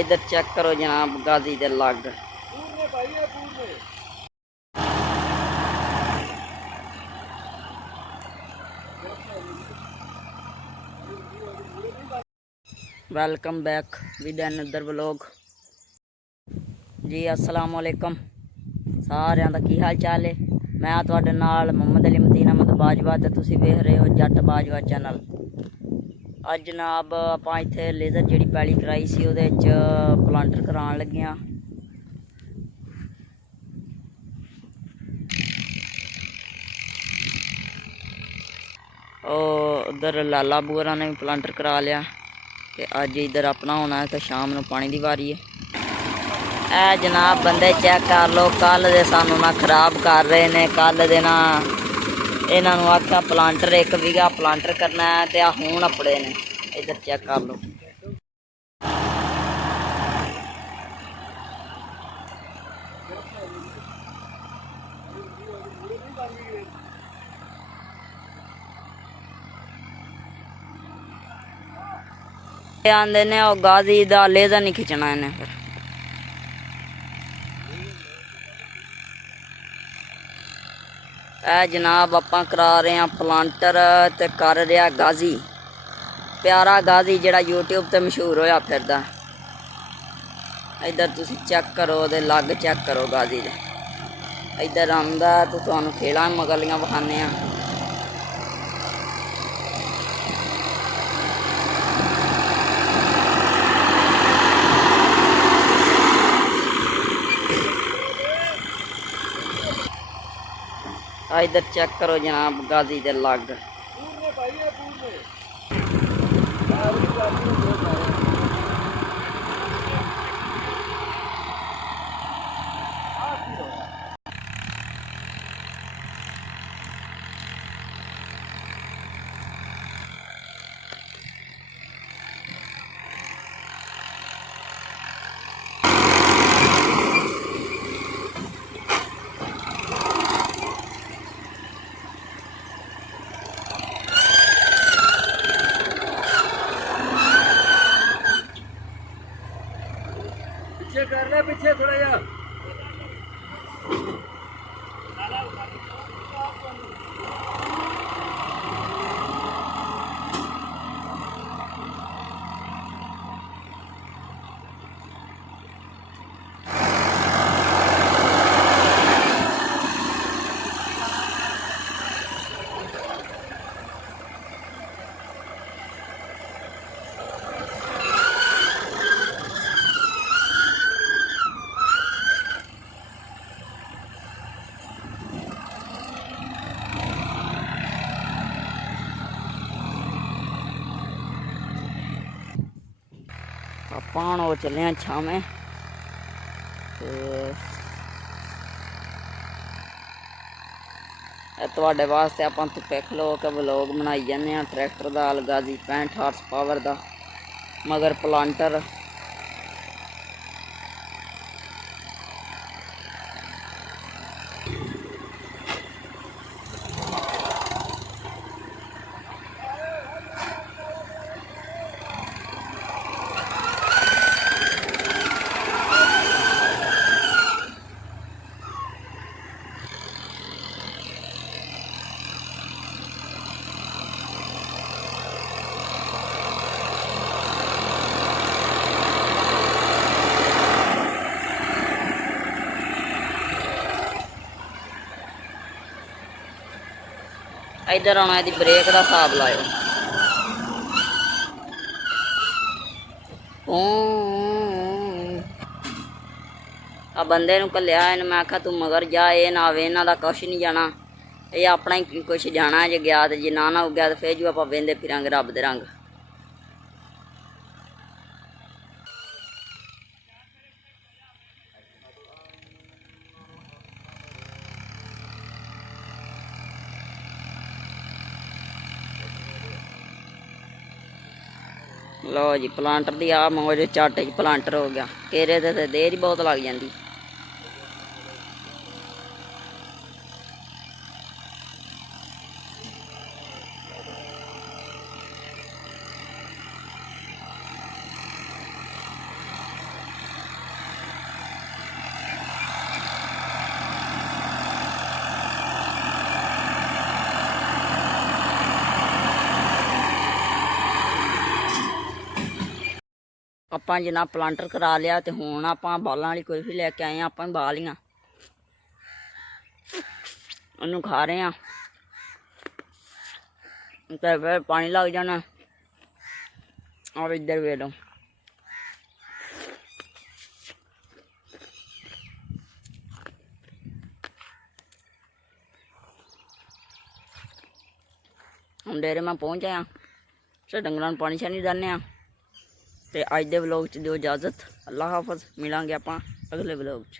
इधर चेक करो जनाब गाजी दे लग welcome back with another vlog जी। अस्सलाम वालेकुम सारिਆਂ ਦਾ की हाल चाल है। मैं ਤੁਹਾਡੇ ਨਾਲ ਮੁਹੰਮਦ ਅਲੀ ਮਦੀਨਾ ਅਹਿਮਦ ਬਾਜਵਾ ਤੇ ਤੁਸੀਂ ਵੇਖ ਰਹੇ ਹੋ ਜੱਟ ਬਾਜਵਾ ਚੈਨਲ। ਅੱਜ ਜਨਾਬ ਆਪਾਂ ਇੱਥੇ ਲੇਜ਼ਰ ਜਿਹੜੀ ਪੈਲੀ ਕਰਾਈ ਸੀ ਉਹਦੇ ਵਿੱਚ ਪਲਾਂਟਰ ਕਰਾਉਣ ਲੱਗੇ ਹਾਂ। उधर लाला बूरा ने भी प्लांटर करा लिया ते अज इधर अपना होना है तो शाम को पानी की वारी है। ए जनाब बंदे चेक कर लो, कल दे सानू ना खराब कर रहे ने, कल दे ना इन्हों आख्या प्लांटर 1 बीघा प्लांटर करना है तो हूँ अपड़े ने। इधर चेक कर लो आंदे ने और गाजी दा लेज़र नहीं खिंचना इन्हें। फिर ए जनाब आपां करा रहे हैं प्लांटर ते कर रहा गाजी, प्यारा गाजी जिहड़ा यूट्यूब ते मशहूर होया फिरदा। इधर तुसी चेक करो दे लग चेक करो गाजी दे। इधर आंदा तो तुहानू खेलां मगलियां विखाने आ। इधर चेक करो जनाब गाजी दे लग कर ले पीछे थोड़ा जा। ਆਪਾਂ ਹੁਣ ਚੱਲੇ ਆ ਛਾਵੇਂ ਤੇ ਤੁਹਾਡੇ ਵਾਸਤੇ ਆਪਾਂ ਧੁੱਪੇ ਖਲੋ ਕੇ ਵਲੋਗ ਬਣਾਈ ਜਾਂਦੇ ਆ। ट्रैक्टर ਦਾ अलगाजी 65 हार्स पावर ਦਾ मगर प्लांटर इधर आना यदि ब्रेक का हिसाब लाओ। आ बंदे नूं घल्लिया इन मैं आख्या तू मगर जा, ये ना आवे, इन्हां दा कुछ नहीं जाना, ये अपना ही कुछ जाना जे गया तो जे ना हो गया तो फिर जो आप वेंदे फिरांगे रब दे रंग। लो जी प्लांटर की आ मौज झट च प्लांटर हो गया। केरे तो देर ही बहुत लग जाती। ਆਪਾਂ ਜਿੰਨਾ ਪਲਾਂਟਰ ਕਰਾ ਲਿਆ ਤੇ ਹੁਣ ਆਪਾਂ ਬਾਲਾਂ ਵਾਲੀ ਕੁਲਫੀ ਲੈ ਕੇ ਆਏ ਆ। ਆਪਾਂ ਬਾਲ ਲੀਆਂ ਉਹਨੂੰ ਖਾ ਰਹੇ ਆ ਤੇ ਫਿਰ ਪਾਣੀ ਲੱਗ ਜਾਣਾ। और इधर वे लो हम डेरे में पहुँच आया से डंगर पानी शानी डालने ते अज दे व्लॉग च दो इजाजत। अल्लाह हाफिज, मिलांगे आप अगले व्लॉग च।